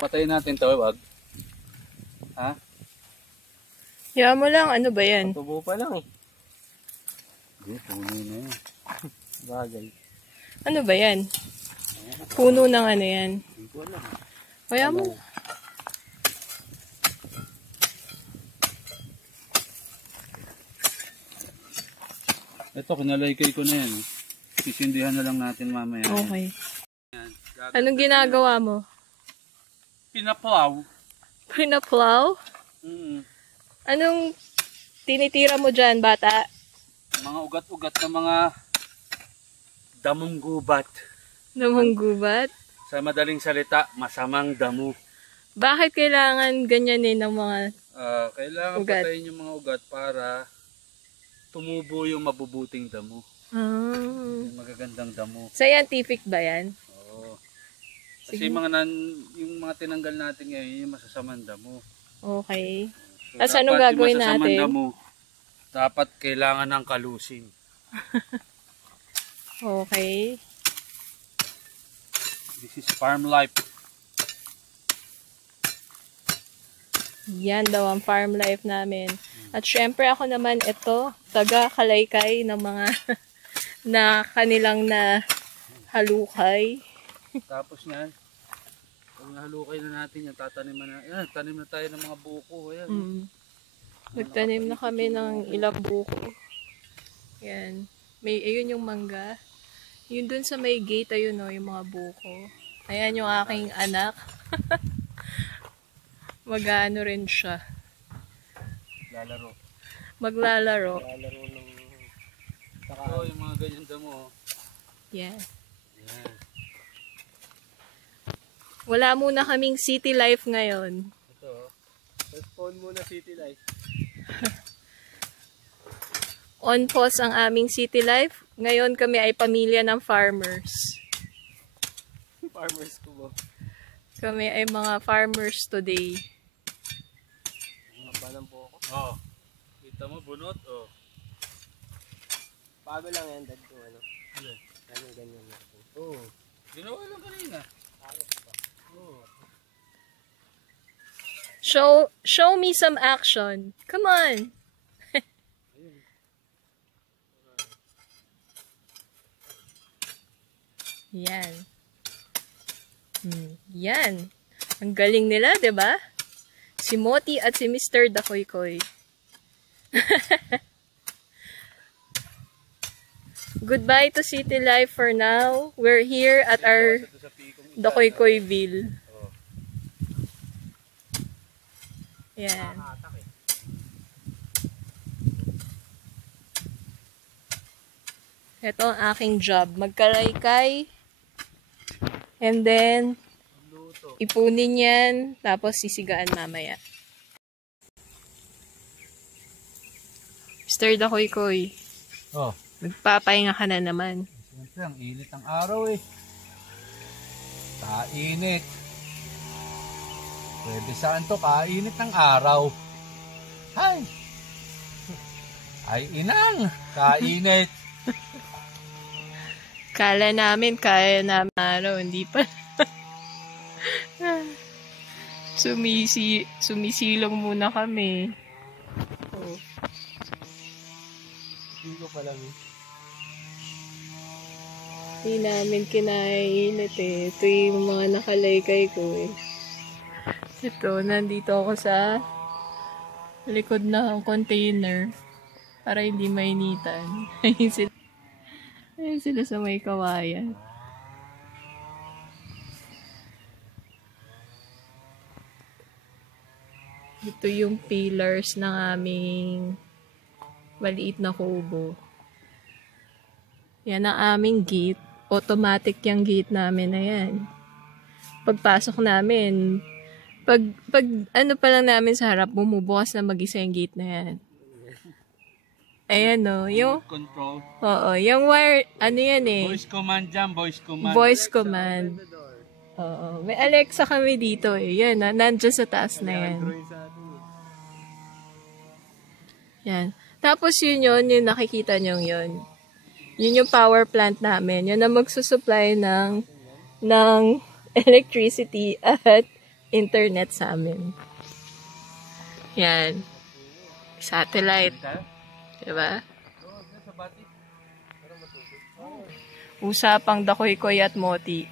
Patayin natin to, wag. Ha? Hiya mo lang, ano ba yan? Tubo pa lang eh. Hindi, puno na yan. Bagay. Ano ba yan? Puno ng ano yan? Hindi ko alam. Hiya mo. Ito, kinalaykay ko na yan. Sisindihan na lang natin mamaya. Okay. Anong ginagawa mo? Pinaplaw. Pinaplaw? Anong tinitira mo dyan, bata? Mga ugat-ugat na mga damong gubat. Damong gubat? Sa madaling salita, masamang damo. Bakit kailangan ganyanin ng mga Kailangan ugat? patayin yung mga ugat para tumubo yung mabubuting damo. Yung magagandang damo. Scientific ba yan? Oo. Kasi yung mga tinanggal natin ngayon, yung masasamang damo. Okay. So, Tapos anong gagawin yung masasamang natin? damo, dapat kailangan ng kalusin. Okay. This is farm life. Yan daw ang farm life namin. At syempre ako naman ito, taga-kalaykay ng mga na kanilang na halukay. Tapos yan, pag nahalukay na natin yan, tataniman na, yan, tanim na tayo ng mga buko. Ayan. Nagtanim na kami ng ilang buko. Yan. Ayun yung mangga. Yun dun sa may gate, ayun o, yung mga buko. Ayan yung aking anak. Mag-ano rin siya. Lalaro. Maglalaro. Lalaro ng... Ito, yung mga ganyan damo. Yeah. Yan. Wala muna kaming city life ngayon. Ito. Respond muna city life. On pause ang aming city life. Ngayon kami ay pamilya ng farmers. Farmers ko ba? Kami ay mga farmers today. Haba ng buko. Oh. Kita mo, bunot, oh. Bago lang yan, dad ko, ano? Ganyan natin. Oo. Ginawa lang kanina. Oo. Show me some action. Come on. Yan. Yan. Ang galing nila, 'di ba? Si Moti at si Mr. Dakoy-koy. Goodbye to city life for now. We're here at our Dakoy-koyville. Yan. Ito ang aking job. Magkalaykay. And then, ipunin yan. Tapos sisigaan mamaya. Mr. Dakoy-koy. Oh. Nagpapahinga ka na naman. Siyempre, ang init ng araw eh. Kainit. Pwede saan to? Kainit ng araw. Hay! Ay, inang! Kainit! Kala namin, kaya namin araw. Hindi pa. Sumisilong muna kami. Oh. Hindi ko pa lang eh. Hindi namin kinainit eh. Ito yung mga nakalaykay ko eh. Ito, nandito ako sa likod ng container para hindi mainitan. Ayun sila sa may kawayan. Ito yung pillars ng aming maliit na kubo. Yan ang aming gate. Automatic yung gate namin na yan. Pagpasok namin, pag ano pa lang namin sa harap, bumubukas na mag-isa yung gate na yan. Ayan o, yung... Control. Oo, yung wire, ano yan eh. Voice command dyan, voice command. Voice command. Oo, may Alexa kami dito eh. Yan, nandyan sa taas na yan. Yan. Tapos yun yung nakikita nyo yun. Yun yung power plant namin. Yun ang magsusupply ng electricity at internet sa amin. Yan. Satellite. Diba? Usapang Dakoy-koy at Moti.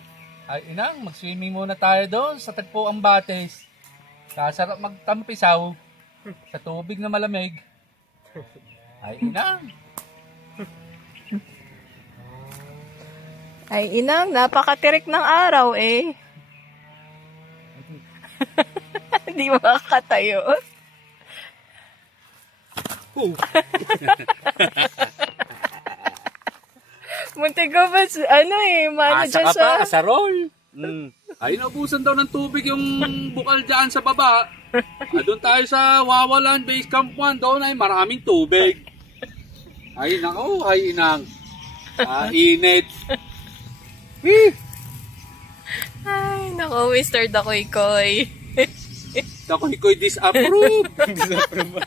Ay, inang, mag-swimming muna tayo doon sa Tagpuang Bates. Kasarap magtampisaw sa tubig na malamig. Ay, inang. Ay, inang, napakatirik ng araw eh. Hindi makakatayo. Muntik ko ba, mano dyan Asa ka sa... pa, asarol. Ay, naubusan daw ng tubig yung bukal dyan sa baba. Doon tayo sa Wawalan Base Camp 1. Doon ay maraming tubig. Ay, nako, ay inang. Init. Ay, nako, Mr. Dakoy-koy. Dakoy-koy disapprove. Disapprove.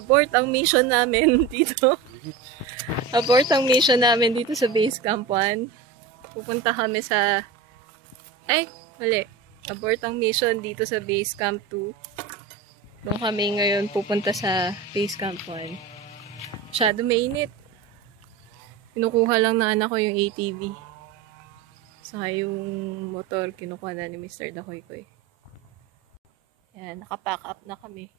Abort ang mission namin dito. Abort ang mission namin dito sa Base Camp 1. Pupunta kami sa... Ay, mali. Abort ang mission dito sa Base Camp 2. Doon kami ngayon pupunta sa Base Camp 1. Masyado mainit. Kinukuha lang na anak ko yung ATV. Saka yung motor, kinukuha na ni Mr. Dakoy-koy. Yan, nakapack up na kami.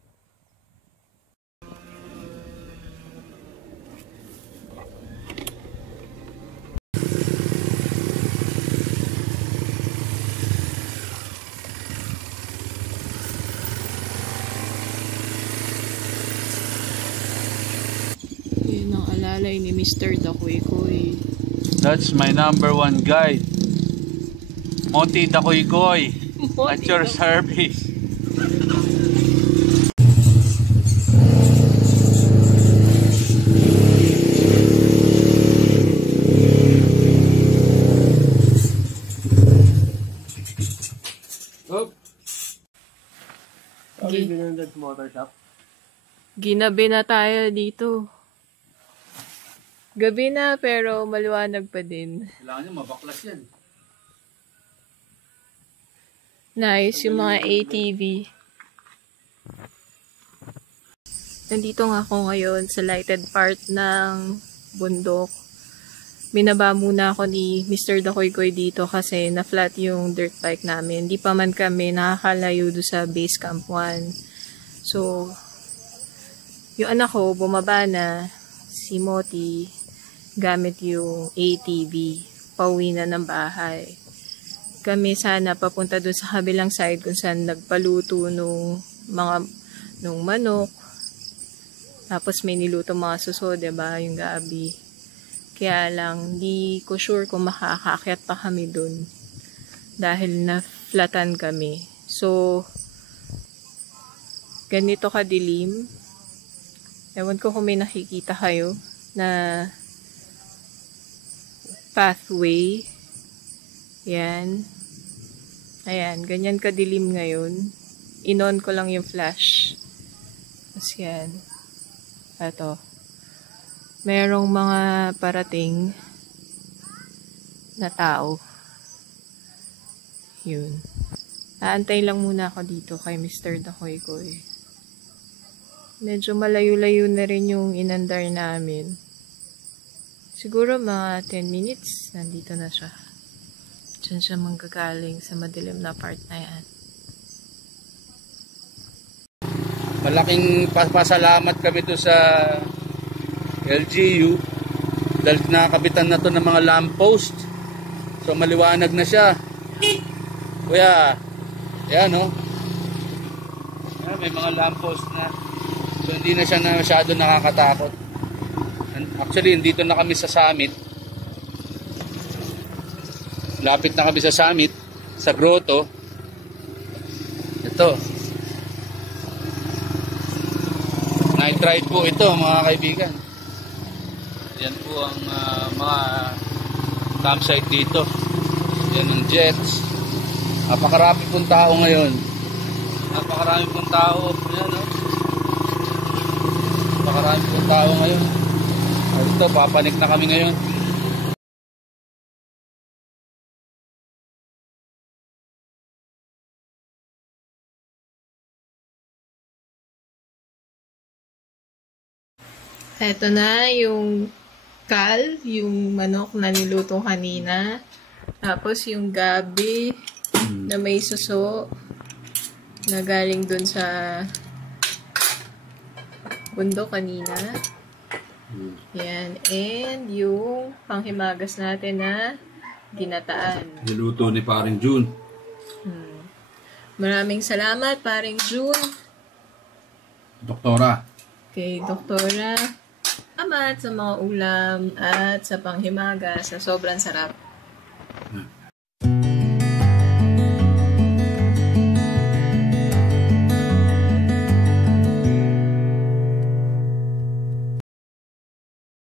Yun ang alalay ni Mr. Dakoy-koy. That's my number one guide. Moti Dakoy-koy. At your service. Ginabi na tayo dito. Gabi na pero maliwanag pa din. Kailangan nyo mabaklas yan. Nice yung mga ATV. Nandito nga ako ngayon sa lighted part ng bundok. Binaba muna ako ni Mr. Dakoy-koy dito kasi na-flat yung dirt bike namin. Hindi pa man kami nakakalayo doon sa Base Camp 1. So, yung anak ko bumaba na, si Moti, gamit yung ATV. Pauwi na ng bahay. Kami sana papunta doon sa kabilang side kung saan nagpaluto nung manok. Tapos may niluto mga suso, diba? Yung gabi. Kaya lang, di ko sure kung makakaakyat pa kami dun. Dahil na-flatan kami. So, ganito kadilim. Ewan ko kung may nakikita kayo na pathway. Yan. Ayan, ganyan kadilim ngayon. In-on ko lang yung flash. Tapos yan. Ito. Merong mga parating na tao. Yun. Aantay lang muna ako dito kay Mr. Dakoy-koy. Medyo malayo-layo na rin yung inandar namin. Siguro mga 10 minutes, nandito na siya. Diyan siya manggagaling sa madilim na part na yan. Malaking pasalamat kami to sa LGU dahil nakakabitan na to ng mga lamppost. So maliwanag na siya. Kuya, yan no. Yan, may mga lamppost na. So hindi na siya na masyado nakakatakot. And actually, dito na kami sa summit. Lapit na kami sa summit, sa grotto. Ito. Night ride po ito mga kaibigan. Yan po ang mga campsite dito. Yan ang jets. Napakarami pong tao ngayon. Napakarami pong tao. Yan, no? Napakarami pong tao ngayon. Ito, papanik na kami ngayon. Eto na yung yung manok na niluto kanina. Tapos yung gabi na may suso na galing dun sa bundok kanina. Yan. And yung panghimagas natin na ginataan. Niluto ni paring June. Maraming salamat, paring June. Doktora. Kay Doktora Amat sa mga ulam at sa panghimagas na sobrang sarap.